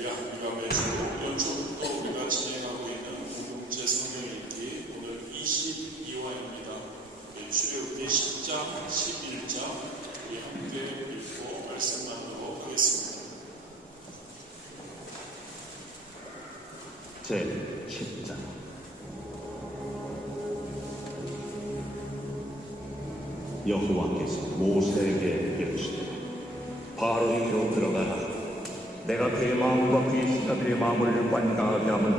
할렐루야. 우리가 매주 연초부터 우리가 진행하고 있는 공동체 성경 읽기 오늘 22화입니다. 출애굽기 10장, 11장 우리 함께 읽고 말씀 나누도록 하겠습니다. 제 10장. 여호와께서 모세에게 이르시되 바로에게로 들어가라. 내가 그의 마음과 그의 신하들의 마음을 완강하게 함은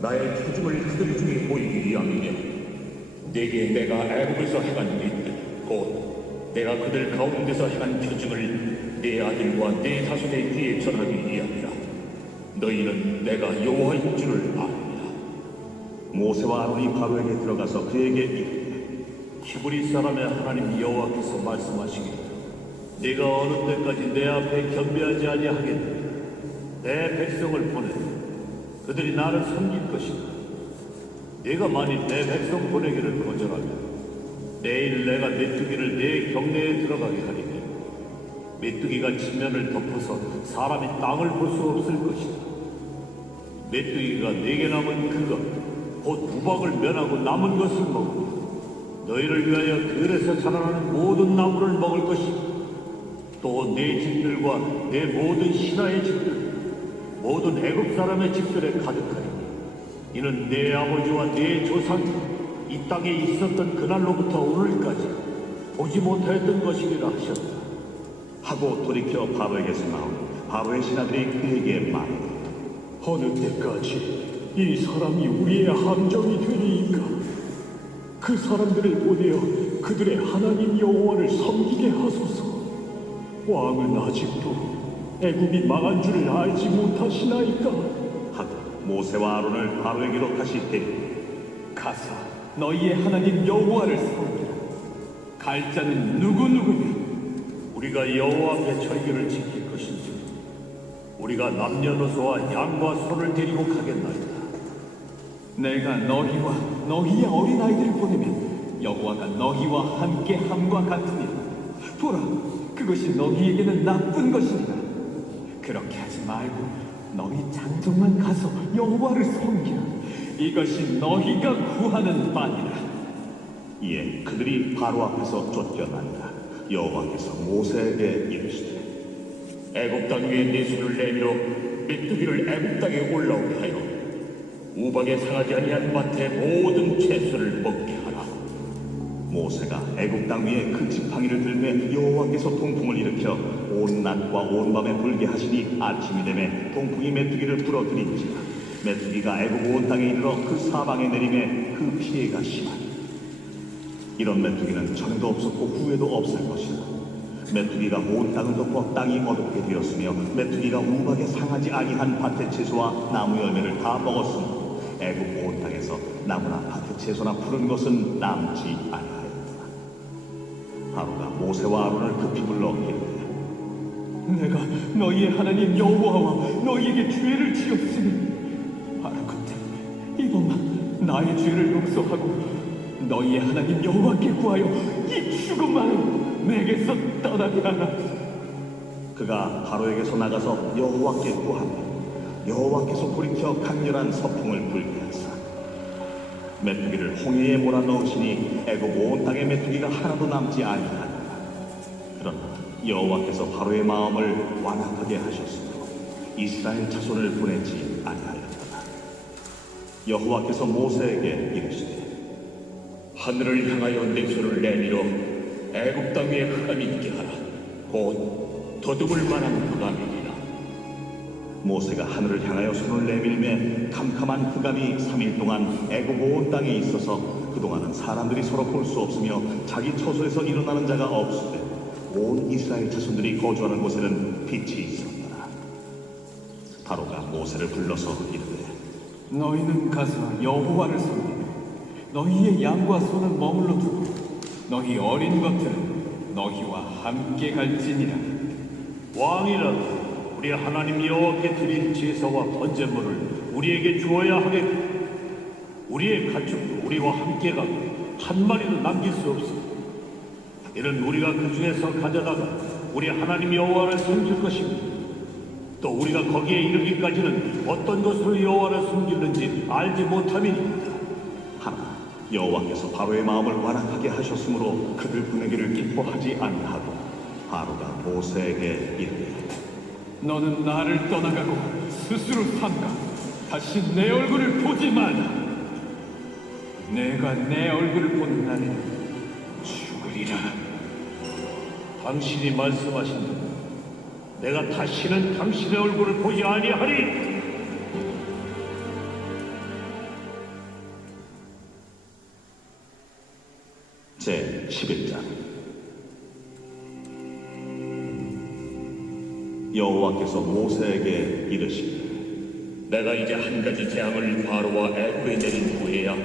나의 표징을 그들 중에 보이기 위함이며 내게 내가 애굽에서 행한 일들 곧 내가 그들 가운데서 행한 표징을 내 아들과 내 자손의 귀에 전하기 위함이라. 너희는 내가 여호와인 줄을 아느니라. 모세와 아론이 바로에게 들어가서 그에게 이르되 히브리 사람의 하나님 여호와께서 말씀하시기를 네가 어느 때까지 내 앞에 겸비하지 아니하겠느냐. 내 백성을 보내 그들이 나를 섬길 것이다. 네가 만일 내 백성 보내기를 거절하면 내일 내가 메뚜기를 내 경내에 들어가게 하리니 메뚜기가 지면을 덮어서 사람이 땅을 볼 수 없을 것이다. 메뚜기가 네게 남은 그것 곧 우박을 면하고 남은 것을 먹으며 너희를 위하여 들에서 자라나는 모든 나무를 먹을 것이다. 또 내 집들과 내 모든 신하의 집들 모든 애굽 사람의 집들에 가득하리니 이는 내 아버지와 내 조상이 이 땅에 있었던 그날로부터 오늘까지 보지 못하였던 것이리라 하셨다. 하고 돌이켜 바로에게서 나온 바로의 신하들이 그에게 말하되 어느 때까지 이 사람이 우리의 함정이 되리이까? 그 사람들을 보내어 그들의 하나님 여호와를 섬기게 하소서. 왕은 아직도 애굽이 망한 줄을 알지 못하시나이까? 하고 모세와 아론을 바로에게로 다시 데리고 가서 너희의 하나님 여호와를 섬기라. 갈 자는 누구누구냐? 우리가 여호와 앞에 절기를 지킬 것인지 우리가 남녀노소와 양과 소를 데리고 가겠나이다. 내가 너희와 너희의 어린아이들을 보내면 여호와가 너희와 함께 함과 같으니라. 보라, 그것이 너희에게는 나쁜 것이니라. 그렇게 하지 말고 너희 장정만 가서 여호와를 섬기라. 이것이 너희가 구하는 바니라. 이에 그들이 바로 앞에서 쫓겨난다. 여호와께서 모세에게 이르시되 애굽 땅 위에 네 손을 내밀어 메뚜기를 애굽 땅에 올라오게 하여 우박에 상하지 아니한 밭의 모든 채소를 먹게 하라. 모세가 애굽 땅 위에 그 지팡이를 들매 여호와께서 동풍을 일으켜 온 낮과 온 밤에 불게 하시니 아침이 되매 동풍이 메뚜기를 불어들인지라. 메뚜기가 애굽 온 땅에 이르러 그 사방에 내림에 그 피해가 심하니 이런 메뚜기는 전에도 없었고 후에도 없을 것이다. 메뚜기가 온 땅을 덮어 땅이 어둡게 되었으며 메뚜기가 우박에 상하지 아니한 밭의 채소와 나무 열매를 다 먹었으므로 애굽 온 땅에서 나무나 밭의 채소나 푸른 것은 남지 아니하였다. 바로가 모세와 아론을 급히 불러 이르되 내가 너희의 하나님 여호와와 너희에게 죄를 지었으니 바로 그때 이번만 나의 죄를 용서하고 너희의 하나님 여호와께 구하여 이 죽음만을 내게서 떠나게 하라. 그가 바로에게서 나가서 여호와께 구하며 여호와께서 돌이켜 강렬한 서풍을 불게 하사 메뚜기를 홍해에 몰아넣으시니 애굽 온 땅에 메뚜기가 하나도 남지 아니하니라. 그러나 여호와께서 바로의 마음을 완악하게 하셨으므로 이스라엘 자손을 보내지 아니하였다. 여호와께서 모세에게 이르시되 하늘을 향하여 내 손을 내밀어 애굽 땅 위에 흑암이 있게 하라. 곧 더듬을 만한 흑암이니라. 모세가 하늘을 향하여 손을 내밀매 캄캄한 흑암이 3일 동안 애굽 온 땅에 있어서 그동안은 사람들이 서로 볼 수 없으며 자기 처소에서 일어나는 자가 없으되 온 이스라엘 자손들이 거주하는 곳에는 빛이 있었더라. 바로가 모세를 불러서 이르되 너희는 가서 여호와를 섬기라. 너희의 양과 소는 머물러 두고 너희 어린 것들은 너희와 함께 갈지니라. 왕이라도 우리 하나님 여호와께 드릴 제사와 번제물을 우리에게 주어야 하겠고 우리의 가축도 우리와 함께 가고 한 마리도 남길 수 없으니 이는 우리가 그 중에서 가져다가 우리 하나님 여호와를 섬길 것입니다. 또 우리가 거기에 이르기까지는 어떤 것으로 여호와를 숨기는지 알지 못함이니이다. 하나 여호와께서 바로의 마음을 완악하게 하셨으므로 그들 보내기를 기뻐하지 아니하고 바로가 모세에게 이르되 너는 나를 떠나가고 스스로 삼가 다시 내 얼굴을 보지 마라. 내가 내 얼굴을 보는 날에는 죽으리라. 당신이 말씀하신 대로 내가 다시는 당신의 얼굴을 보지 아니하리. 제 11장. 여호와께서 모세에게 이르시되 내가 이제 한 가지 재앙을 바로와 애굽에 내린 후에야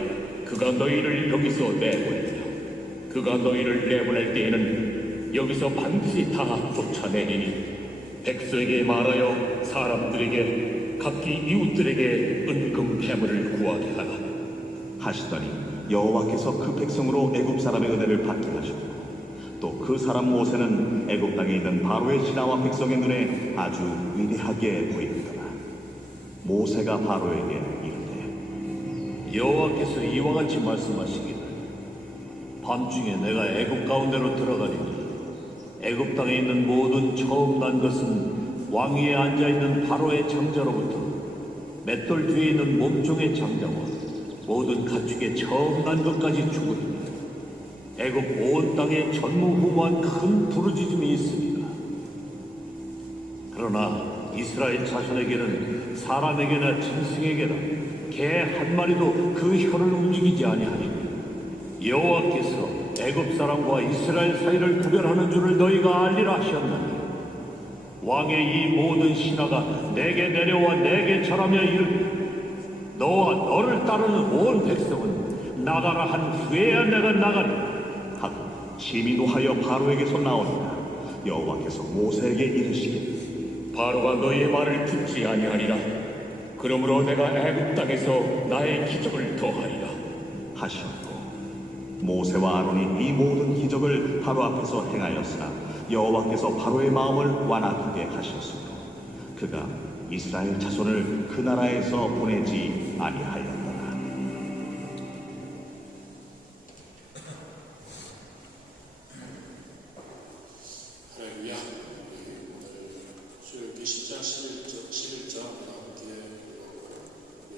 그가 너희를 여기서 내보내리라. 그가 너희를 내보낼 때에는 여기서 반드시 다 쫓아내리니 백성에게 말하여 사람들에게 각기 이웃들에게 은금 패물을 구하게 하라 하시더니 여호와께서 그 백성으로 애굽 사람의 은혜를 받게 하셨고 또 그 사람 모세는 애굽 땅에 있는 바로의 신하와 백성의 눈에 아주 위대하게 보이더라. 모세가 바로에게 이르되 여호와께서 이와 같이 말씀하시기를 밤중에 내가 애굽 가운데로 들어가리니 애굽 땅에 있는 모든 처음 난 것은 왕위에 앉아있는 바로의 장자로부터 맷돌 뒤에 있는 몸종의 장자와 모든 가축의 처음 난 것까지 죽으리니 애굽 온 땅에 전무후무한 큰 부르짖음이 있으리라. 그러나 이스라엘 자손에게는 사람에게나 짐승에게나 개 한 마리도 그 혀를 움직이지 아니하리니 여호와께서 애굽 사람과 이스라엘 사이를 구별하는 줄을 너희가 알리라 하셨나니 왕의 이 모든 신하가 내게 내려와 내게 절하며 이르되 너와 너를 따르는 온 백성은 나가라 한 후에야 내가 나가리 하고 심히 노하여 바로에게서 나오니라. 여호와께서 모세에게 이르시기를 바로가 너희의 말을 듣지 아니하리라. 그러므로 내가 애굽 땅에서 나의 기적을 더하리라 하셨고 모세와 아론이 이 모든 기적을 바로 앞에서 행하였으나 여호와께서 바로의 마음을 완악하게 하셨으므로 그가 이스라엘 자손을 그 나라에서 보내지 아니하였더라. 할렐루야. 출애굽기 10장 11절 함께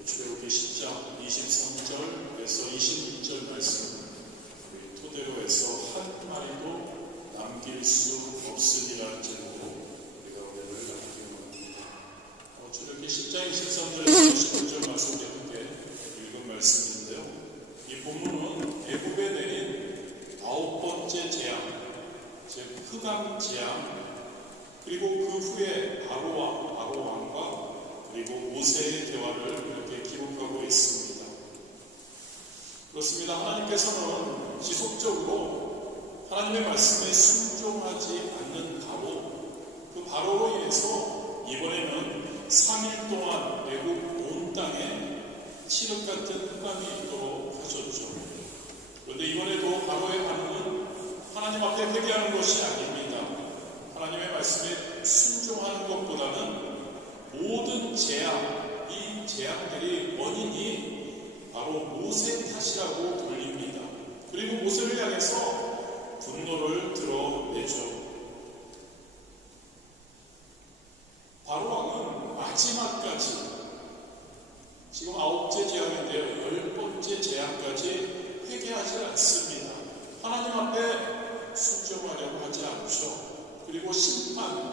출애굽기 10장 23절에서 26절 말씀 토대로 해서 한 마리도 남길 수 없으리라는 제목으로 우리가 오늘 함께 합니다. 출애굽기 10장 23절에서 29절 말씀에 함께 읽은 말씀인데요. 이 본문은 애굽에 내린 9번째 재앙, 즉 흑암 재앙, 그리고 그 후에 바로 왕과 그리고 모세의 대화를 이렇게 기록하고 있습니다. 그렇습니다. 하나님께서는 지속적으로 하나님의 말씀에 순종하지 않는 그 바로로 인해서 이번에는 3일 동안 애굽 온 땅에 칠흑 같은 흑암이 있도록 하셨죠. 그런데 이번에도 바로의 반응은 하나님 앞에 회개하는 것이 아닙니다. 하나님의 말씀에 순종하는 것보다는 모든 재앙, 이 재앙들이 원인이 바로 모세 탓이라고 돌립니다. 그리고 모세를 향해서 분노를 드러내죠. 바로 왕은 마지막까지 지금 9째 재앙인데요. 10번째 재앙까지 회개하지 않습니다. 하나님 앞에 순종하려고 하지 않죠. 그리고 심판을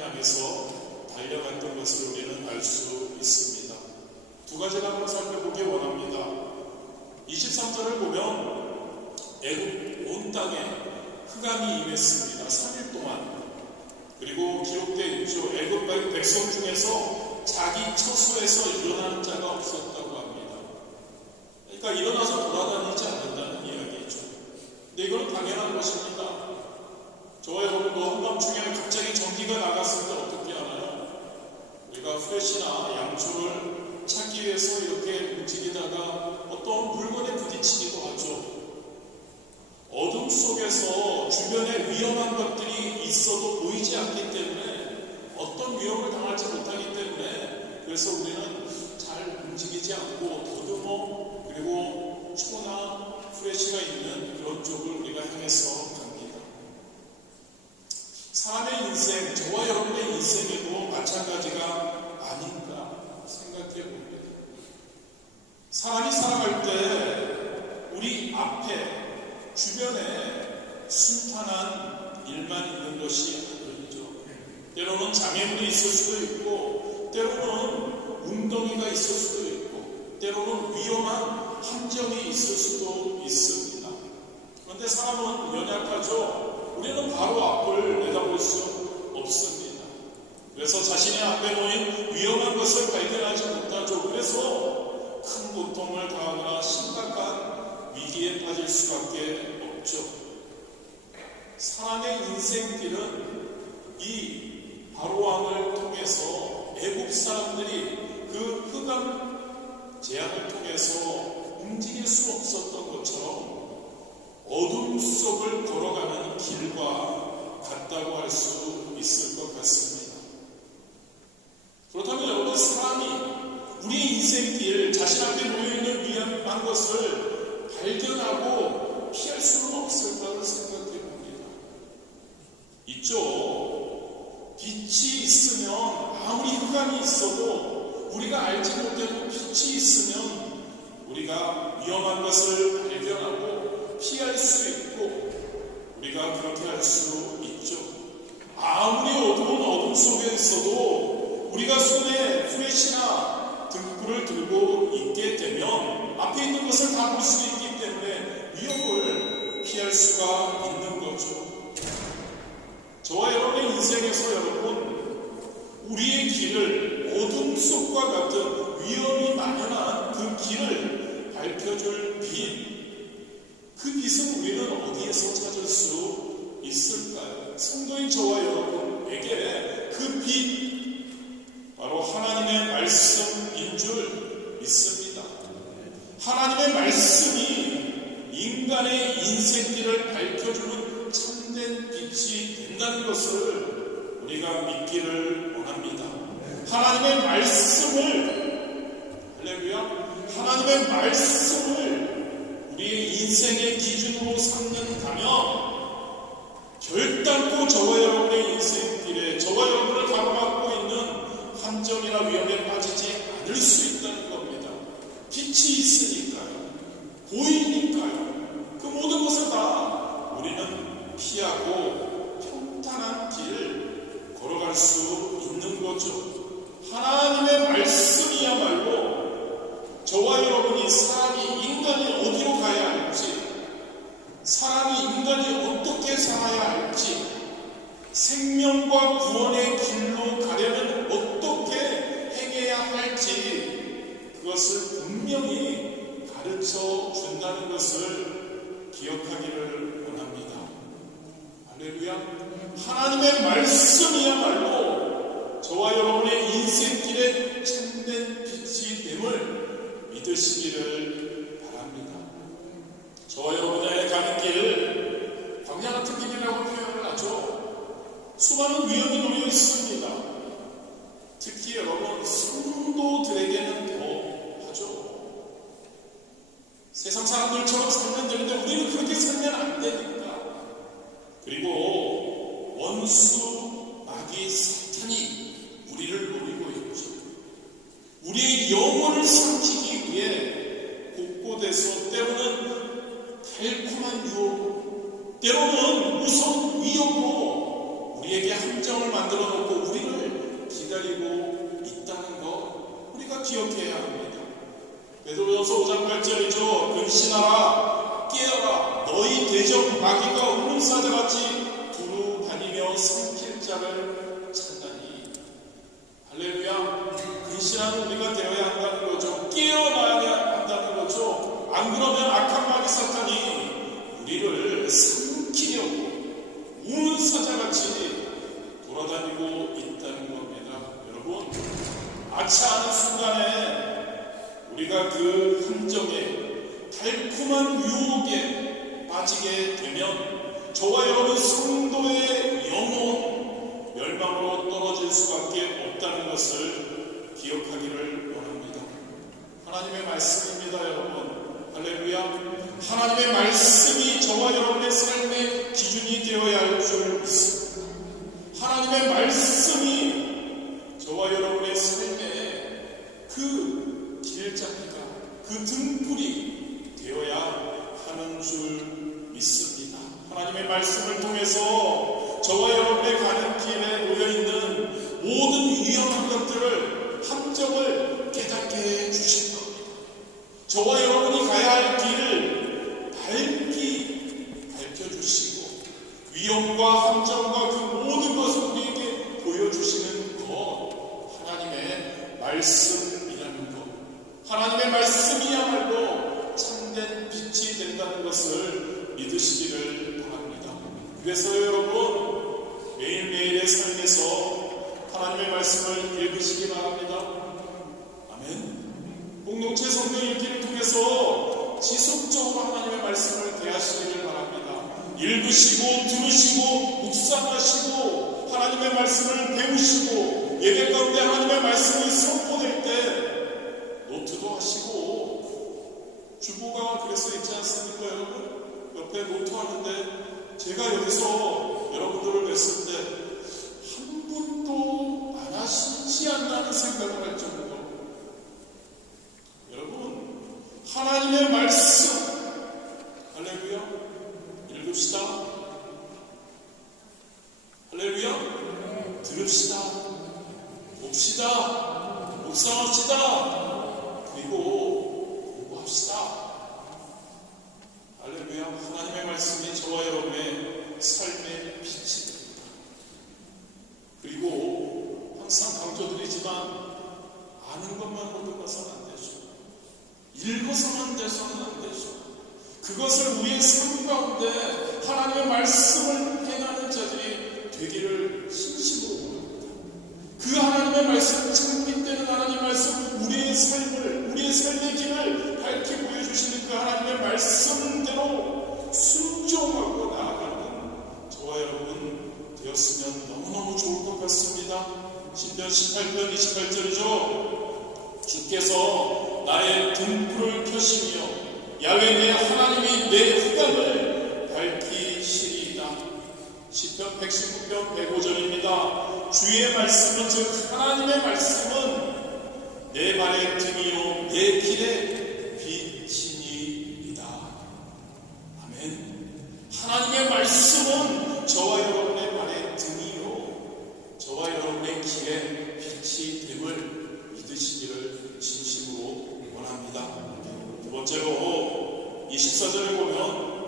향해서 달려갔던 것을 우리는 알 수 있습니다. 두 가지를 한번 살펴보기 원합니다. 23절을 보면 애굽 온 땅에 흑암이 임했습니다. 3일 동안. 그리고 기록되어 있죠. 애굽 백성 중에서 자기 처소에서 일어나는 자가 없었다고 합니다. 그러니까 일어나서 돌아다니지 않는다는 이야기죠. 근데 이건 당연한 것입니다. 저와 여러분도 한밤중에 갑자기 전기가 나갔을 때 어떻게 하나요? 우리가 후레쉬나 양초를 찾기 위해서 이렇게 움직이다가 어떤 물건에 부딪히기도 하죠. 어둠 속에서 주변에 위험한 것들이 있어도 보이지 않기 때문에 어떤 위험을 당하지 못하기 때문에 그래서 우리는 잘 움직이지 않고 더듬어 그리고 초나 프레쉬가 있는 그런 쪽을 우리가 향해서 갑니다. 사람의 인생, 저와 여러분의 인생에도 마찬가지가 아닌가 생각해 봅니다. 사람이 살아갈 때 우리 앞에 주변에 순탄한 일만 있는 것이 아니죠. 때로는 장애물이 있을 수도 있고 때로는 웅덩이가 있을 수도 있고 때로는 위험한 함정이 있을 수도 있습니다. 그런데 사람은 연약하죠. 우리는 바로 앞을 내다볼 수 없습니다. 그래서 자신의 앞에 놓인 위험한 것을 발견하지 못하죠. 그래서 큰 고통을 당하거나 심각한 위기에 빠질 수밖에 없죠. 사람의 인생길은 이 바로왕을 통해서 애국 사람들이 그 흑암 재앙을 통해서 움직일 수 없었던 것처럼 어둠 속을 걸어가는 길과 같다고 할 수 있을 것 같습니다. 그렇다면 여러분, 사람이 우리의 인생길, 자신 앞에 놓여있는 위험한 것을 발견하고 피할 수는 없을까를 생각해 봅니다. 있죠. 빛이 있으면 아무리 흑암이 있어도 우리가 알지 못해도 빛이 있으면 우리가 위험한 것을 발견하고 피할 수 있고 우리가 그렇게 할 수 있죠. 아무리 어두운 어둠 속에 있어도 우리가 손에 후레쉬나 등불을 들고 있게 되면 앞에 있는 것을 다 볼 수 있기 때문에 위험을 피할 수가 있는 거죠. 저와 여러분의 인생에서 여러분, 우리의 길을 어둠 속과 같은 위험이 만연한 그 길을 밝혀줄 빛, 그 빛은 우리는 어디에서 찾을 수 있을까요? 성도인 저와 여러분에게 그 빛, 바로 하나님의 말씀인 줄 믿습니다. 하나님의 말씀이 인간의 인생길을 밝혀주는 참된 빛이 된다는 것을 우리가 믿기를 원합니다. 하나님의 말씀을, 할렐루야, 하나님의 말씀을 우리의 인생의 기준으로 삼는다면 결단코 저와 여러분의 인생길에 저와 여러분을 가로막고 있는 함정이나 위험에 빠지지 않을 수 있다는 겁니다. 빛이 있으니까요. 보이니까요. 그 모든 것을 다 우리는 피하고 평탄한 길 걸어갈 수 있는 거죠. 하나님의 말씀이야말로 저와 여러분이 사람이 인간이 어디로 가야 할지, 사람이 인간이 어떻게 살아야 할지, 생명과 구원의 길로 가려면 어떻게 행해야 할지 그것을 분명히 가르쳐 준다는 것을 기억하기를 원합니다. 할렐루야. 하나님의 말씀이야말로 저와 여러분의 인생길에 참된 빛이 됨을 믿으시기를 바랍니다. 저와 여러분의 가는 길, 광야 같은 길이라고 표현을 하죠. 수많은 위험이 놓여 있습니다. 특히 여러분, 성도들에게는 더 하죠. 세상 사람들처럼 살면 되는데 우리는 그렇게 살면 안 되니까. 그리고 원수, 마귀, 사탄이 우리를 노리고 있죠. 우리의 영혼을 삼키기 위해 곳곳에서 때로는 달콤한 유혹, 때로는 무서운 위협으로 우리에게 함정을 만들어 놓고 우리를 기다리고 있다는 것 우리가 기억해야 합니다. 베드로전서 5장 8절이죠. 근신하라, 깨어라, 너희 대적 마귀가 우문사자같이 두루 다니며 삼킬 자를 찾나니. 할렐루야. 근신하는 우리가 되어야 한다는 거죠. 깨어나야 한다는 거죠. 안 그러면 악한 마귀 사탄이 우리를 삼키려고 우문사자같이 돌아다니고 있다는 겁니다. 여러분, 아차하는 순간에 우리가 그 함정에 달콤한 유혹에 빠지게 되면 저와 여러분 성도의 영혼 멸망으로 떨어질 수밖에 없다는 것을 기억하기를 원합니다. 하나님의 말씀입니다, 여러분. 할렐루야. 하나님의 말씀이 저와 여러분의 삶의 기준이 되어야 할 줄 믿습니다. 하나님의 말씀이 저와 여러분의 삶의 그 길잡이가, 그 등불이 되어야 하는 줄 믿습니다. 하나님의 말씀을 통해서 저와 여러분의 가는 길에 놓여있는 모든 위험한 것들을 함정을 깨닫게 해주실 겁니다. 저와 여러분이 가야 할 길을 밝혀주시고 위험과 함정과 그 모든 것을 우리에게 보여주시는 것, 하나님의 말씀이라는 것, 하나님의 말씀이야말로 참된 빛이 된다는 것을 믿으시기를 바랍니다. 그래서 여러분, 매일매일의 삶에서 하나님의 말씀을 읽으시기 바랍니다. 아멘. 공동체 성경 읽기를 통해서 지속적으로 하나님의 말씀을 대하시기를 바랍니다. 읽으시고 들으시고 묵상하시고 하나님의 말씀을 배우시고 예배 가운데 하나님의 말씀이 선포될 때 노트도 하시고, 주보가 그래서 있지 않습니까 여러분? 옆에 노트하는데 제가 여기서 여러분들을 뵀을 때 한 분도 안 하시지 않나는 생각을 할 정도로, 여러분, 하나님의 말씀, 할렐루야, 읽읍시다. 할렐루야, 들읍시다. 봅시다. 묵상합시다. 그리고 공부합시다. 할렐루야. 하나님의 말씀이 저와 여러분의 삶의 빛이 됩니다. 그리고 항상 강조드리지만 아는 것만으로 가서는 안 되죠. 읽어서만 돼서는 안 되죠. 그것을 우리의 삶 가운데 하나님의 말씀을 행하는 자들이 되기를 진심으로 원합니다. 그 하나님의 말씀, 창빛되는 하나님의 말씀, 우리의 삶의 길을 밝히 보여주시는 그 하나님의 말씀대로 순종하고 나아가는 저와 여러분 되었으면 너무너무 좋을 것 같습니다. 시편 18편 28절이죠. 주께서 나의 등불을 켜시며 야훼 내 하나님이 내 흑암을 밝히시리이다. 시편 119편 105절입니다. 주의 말씀은, 즉 하나님의 말씀은 내 발의 등이요 내 길의 빛이니이다. 아멘. 하나님의 말씀은 저와 여러분의 발의 등이요 저와 여러분의 길의 빛이 됨을 믿으시기를 진심으로 원합니다. 두 번째로 24절에 보면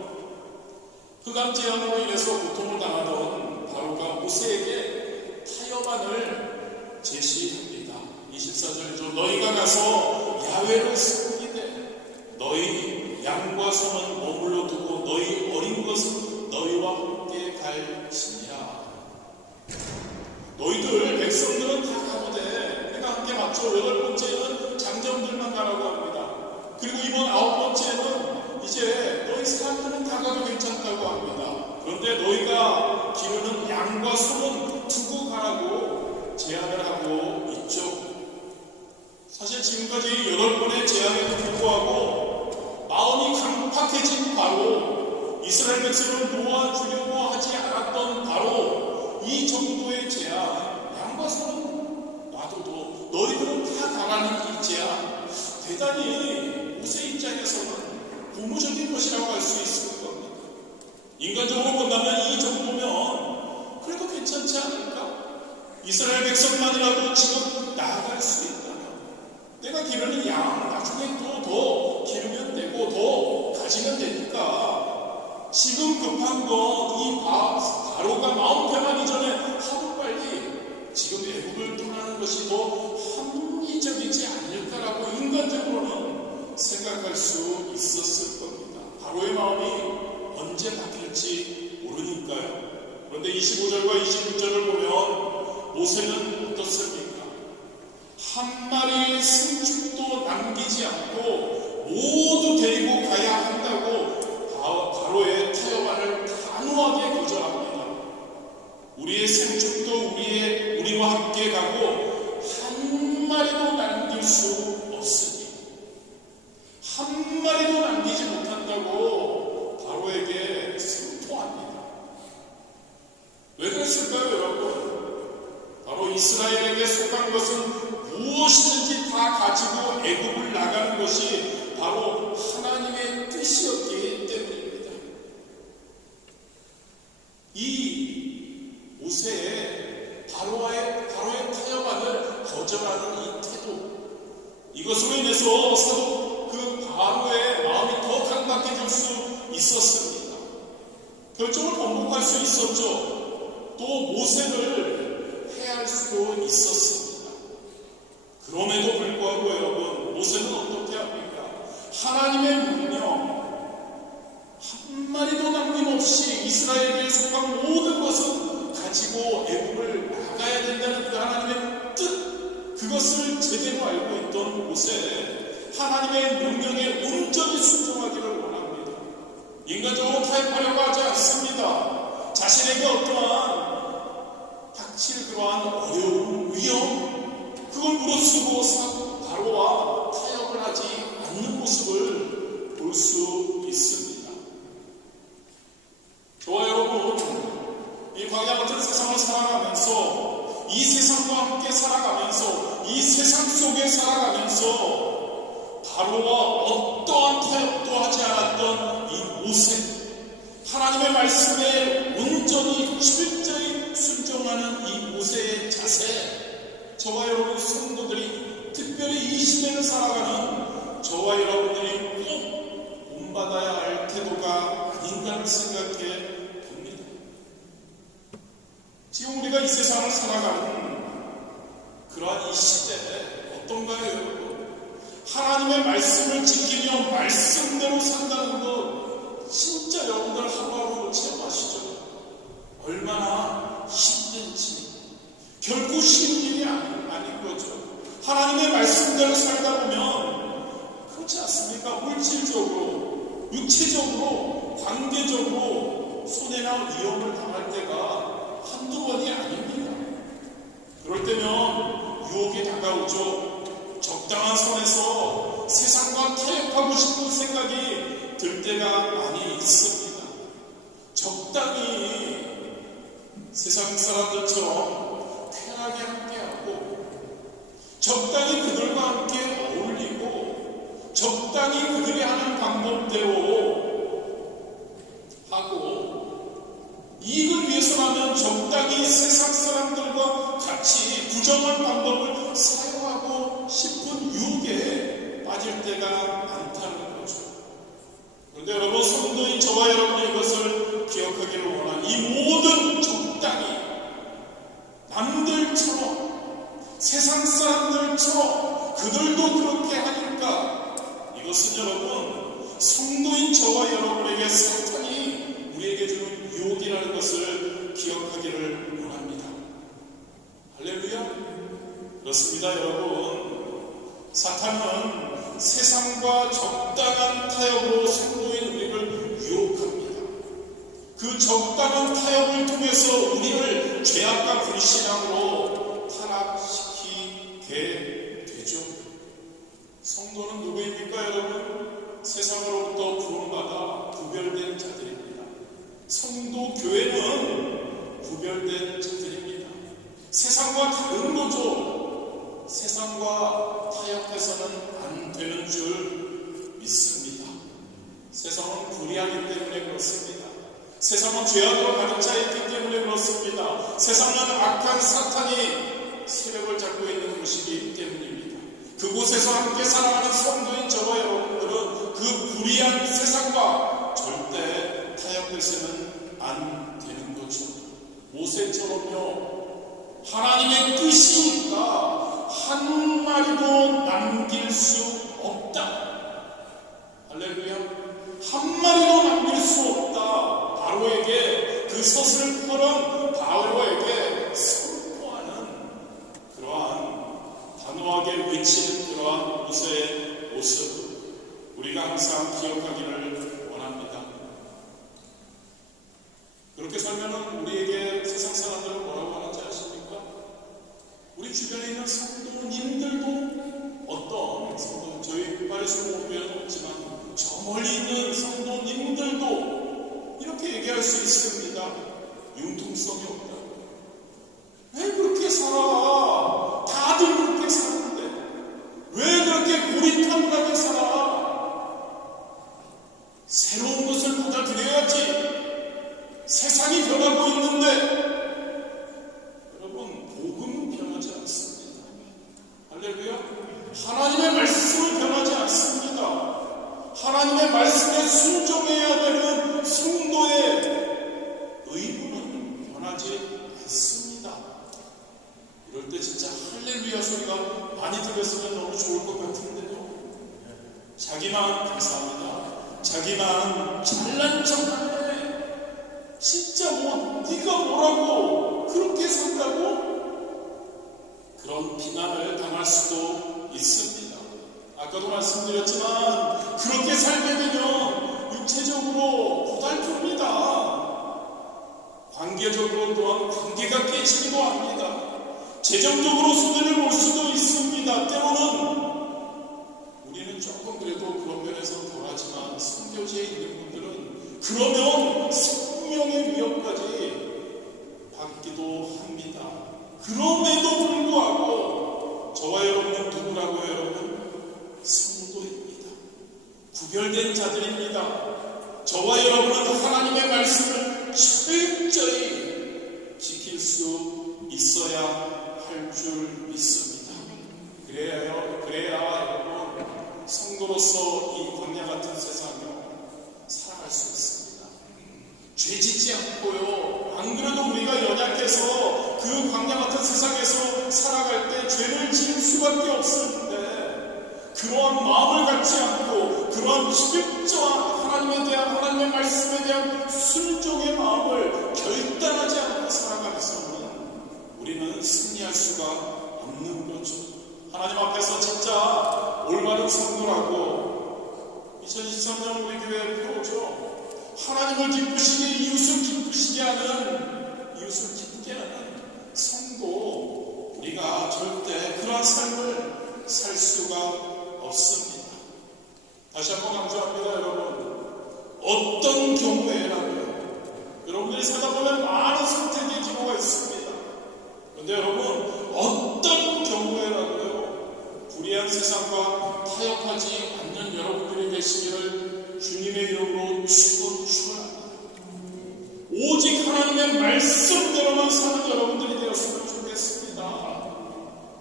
흑암 재앙으로 인해서 고통을 당하던 바로가 모세에게 타협안을 제시합니다. 24절이죠. 너희가 가서 야훼를 섬기되 너희 양과 소는 머물러 두고 너희 어린 것은 너희와 함께 갈지니라. 너희들 백성들은 다 가도돼. 내가 함께 맞죠. 8번째는 장정들만 가라고 합니다. 그리고 이번 9번째는 이제 너희 사람들은 다 가도 괜찮다고 합니다. 그런데 너희가 기르는 양과 소는 두고 가라고 제안을 하고 있죠. 사실 지금까지 8번의 제안에도 불구하고 마음이 강팍해진 바로, 이스라엘 백성을 놓아주려고 하지 않았던 바로 이 정도의 제안, 양과 소는 놔둬도 너희들은 다 가라는 이 제안, 대단히 모세 입장에서는 고무적인 것이라고 할 수 있을 겁니다. 인간적으로 본다면 이 정도면 그래도 괜찮지 않을까? 이스라엘 백성만이라도 지금 나아갈 수 있다면, 내가 기르는 양 나중에 또 더 기르면 되고 더 가지면 되니까 지금 급한 건 이 바로가 마음 편하기 전에 하루빨리 지금 애국을 떠나는 것이 더 합리적이지 않을까라고 인간적으로는 생각할 수 있었을 겁니다. 바로의 마음이 언제 바뀔지 모르니까요. 그런데 25절과 26절을 보면 모세는 어떻습니까? 한 마리의 생축도 남기지 않고 모두 데리고 가야 한다고 바로의 타협안을 단호하게 거절합니다. 우리의 생축도 우리의 남길 수 없으니 한 마리도 남기지 못한다고 바로에게 선포합니다. 왜 그랬을까요, 여러분? 바로 이스라엘에게 속한 것은 무엇이든지 다 가지고 애굽을 나가는 것이 바로 하나님의 뜻이었기 때문입니다. 이 모세의 바로의 타협안을 거절하는 이 태도, 이것으로 인해서 사도 그 바로의 마음이 더 강박해질 수 있었습니다. 결정을 번복할 수 있었죠. 또 모세를 해할 수도 있었습니다. 그럼에도 불구하고 여러분, 모세는 어떻게 합니까? 하나님의 명령 한 마리도 남김없이 이스라엘에 속한 모든 것은 가지고 애굽을 나가야 된다는 그 하나님의 뜻, 그것을 제대로 알고 있던 모세, 하나님의 명령에 온전히 순종하기를 원합니다. 인간적으로 타협하려고 하지 않습니다. 자신에게 어떠한 닥칠 그러한 어려움, 위험, 그걸 무릅쓰고 바로와 타협을 하지 않는 모습을 볼 수 있습니다. 저와 여러분, 이 광야 같은 세상을 살아가면서, 이 세상과 함께 살아가면서, 이 세상 속에 살아가면서 바로와 어떠한 타협도 하지 않았던 이 모세, 하나님의 말씀에 온전히 철저히 순종하는 이 모세의 자세, 저와 여러분 성도들이, 특별히 이 시대를 살아가는 저와 여러분들이 꼭 본받아야 할 태도가 아닌가를 생각해 봅니다. 지금 우리가 이 세상을 살아가는 그러한 이 시대에 어떤가요, 여러분? 하나님의 말씀을 지키며 말씀대로 산다는 것 진짜 여러분들 하루하루 체험하시죠? 얼마나 힘든지. 결코 쉬운 일이 아닌 거죠. 하나님의 말씀대로 살다 보면 그렇지 않습니까? 물질적으로, 육체적으로, 관계적으로 손해나 위험을 당할 때가 한두 번이 아닙니다. 그럴 때면 유혹이 다가오죠. 적당한 선에서 세상과 타협하고 싶은 생각이 들 때가 많이 있습니다. 적당히 세상 사람들처럼 편하게 함께하고, 적당히 그들과 함께 어울리고, 적당히 그들이 하는 방법대로 하고, 이익을 위해서라면 적당히 세상 사람들과 같이 부정한 방법을 사용하고 싶은 유혹에 빠질 때가 많다는 거죠. 그런데 여러분, 성도인 저와 여러분이 이것을 기억하기를 원한 이 모든 적당히 남들처럼, 세상 사람들처럼 그들도 그렇게 하니까, 이것은 여러분, 성도인 저와 여러분에게 사탄이 우리에게 주는 유혹이라는 것을 기억하기를 원합니다. 할렐루야. 그렇습니다, 여러분. 사탄은 세상과 적당한 타협으로 성도인 우리를 유혹합니다. 그 적당한 타협을 통해서 우리를 죄악과 불신앙으로 타락시키게 되죠. 성도는 누구입니까, 여러분? 세상으로부터 구원받아 구별된 자들입니다. 성도 교회는 구별된 자들입니다. 세상과 다른 거죠. 세상과 타협해서는 안 되는 줄 믿습니다. 세상은 불의하기 때문에 그렇습니다. 세상은 죄악으로 가득 차 있기 때문에 그렇습니다. 세상은 악한 사탄이 세력을 잡고 있는 곳이기 때문입니다. 그곳에서 함께 살아가는 성도인 저와 여러분들은 그 불의한 세상과 절대 타협해서는 안 되는 거죠. 모세처럼요, 하나님의 뜻이니까 한 마리도 남길 수 없다. 할렐루야. 한 마리도 남길 수 없다. 바로에게, 그 서슬퍼런 바로에게 선포하는 그러한 단호하게 외치는 그러한 모세의 모습, 우리가 항상 기억하기를 원합니다. 그렇게 살면 우리에게 세상 사람들은 뭐라고 하는지 아십니까? 우리 주변에 있는 성도님들도 얘기할 수 있습니다. 융통성이 없다. 왜 그렇게 살아? 다들 그렇게 사는데 왜 그렇게 고리타분하게 살아? 새로운 것을 받아들여야지. 세상이 변하고 있는데 여러분, 복음은 변하지 않습니다. 할렐루야. 하나님의 말씀은 변하지 않습니다. 하나님의 말씀에 순종해야 되는 성도의 의무는 변하지 않습니다. 이럴 때 진짜 할렐루야 소리가 많이 들렸으면 너무 좋을 것 같은데요. 자기만 감사합니다. 자기만 잘난 척하네. 진짜 뭐 네가 뭐라고 그렇게 산다고? 그런 비난을 당할 수도 있습니다. 아까도 말씀드렸지만 그렇게 살게 되면 육체적으로 고달픕니다. 관계적으로 또한 관계가 깨지기도 합니다. 재정적으로 손해를 볼 수도 있습니다. 때로는 우리는 조금 그래도 그런 면에서 덜하지만 선교지에 있는 분들은 그러면 생명의 위협까지 받기도 합니다. 그럼에도 불구하고 저와 여러분은 누구라고요, 여러분? 성도입니다. 구별된 자들입니다. 저와 여러분은 하나님의 말씀을 철저히 지킬 수 있어야 할 줄 믿습니다. 그래야 여러분 성도로서 이 광야 같은 세상을 살아갈 수 있습니다. 죄 짓지 않고요. 안 그래도 우리가 연약해서 그 광야 같은 세상에서 살아갈 때 죄를 지을 수밖에 없었는데 그러한 마음을 갖지 않고 그러한 철저한 하나님에 대한 하나님의 말씀에 대한 순종의 마음을 결단하지 않고 살아가면서는 우리는 승리할 수가 없는 거죠. 하나님 앞에서 진짜 올바른 성도라고 2023년 우리 교회의 표죠. 하나님을 기쁘시게 이웃을 기쁘시게 하는 이웃을 기쁘게 하는 성도, 우리가 절대 그러한 삶을 살 수가 없습니다. 다시 한번 강조합니다. 여러분, 어떤 경우에라도요, 여러분들이 살다 보면 많은 선택의 기로가 있습니다. 그런데 여러분, 어떤 경우에라도요, 불의한 세상과 타협하지 않는 여러분들이 되시기를 주님의 이름으로 축원합니다. 오직 하나님의 말씀대로만 사는 여러분들이 되었으면 좋겠습니다.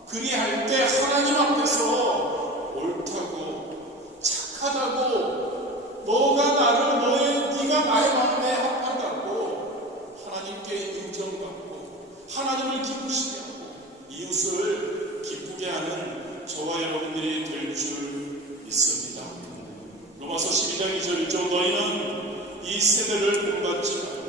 그리할 때 하나님 앞에서 옳다고 착하다고 네가 나의 마음에 합하다고 하나님께 인정받고 하나님을 기쁘시게 하고 이웃을 기쁘게 하는 저와 여러분들이 될 줄 믿습니다. 로마서 12장 2절 1절 너희는 이 세대를 본받지 말고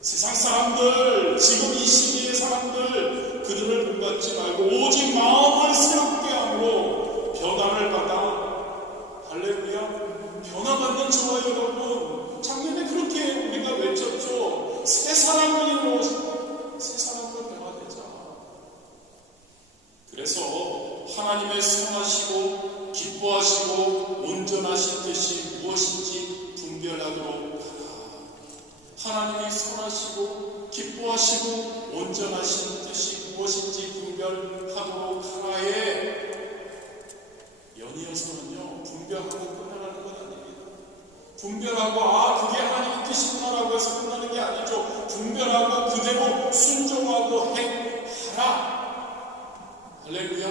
세상 사람들, 지금 이 시기의 사람들 그들을 본받지 말고 오직 마음을 새롭게 함으로 변화를 받아 할렐루야 변화받는 저와 여러분 작년에 그렇게 우리가 외쳤죠. 새 사람으로 새 사람으로 변화되자. 그래서 하나님의 선하시고 기뻐하시고 온전하신 뜻이 무엇인지 분별하도록 하라. 하나님이 선하시고 기뻐하시고 온전하신 뜻이 무엇인지 분별하도록 하라에 연이어서는요 분별하고 끝나는 건 아닙니다. 분별하고 그게 하나님의 뜻이구나라고 해서 끝나는 게 아니죠. 분별하고 그대로 순종하고 행하라. 할렐루야.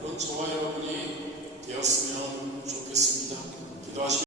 그런 저와 여러분이 되었으면 좋겠습니다. 기도하시겠습니다.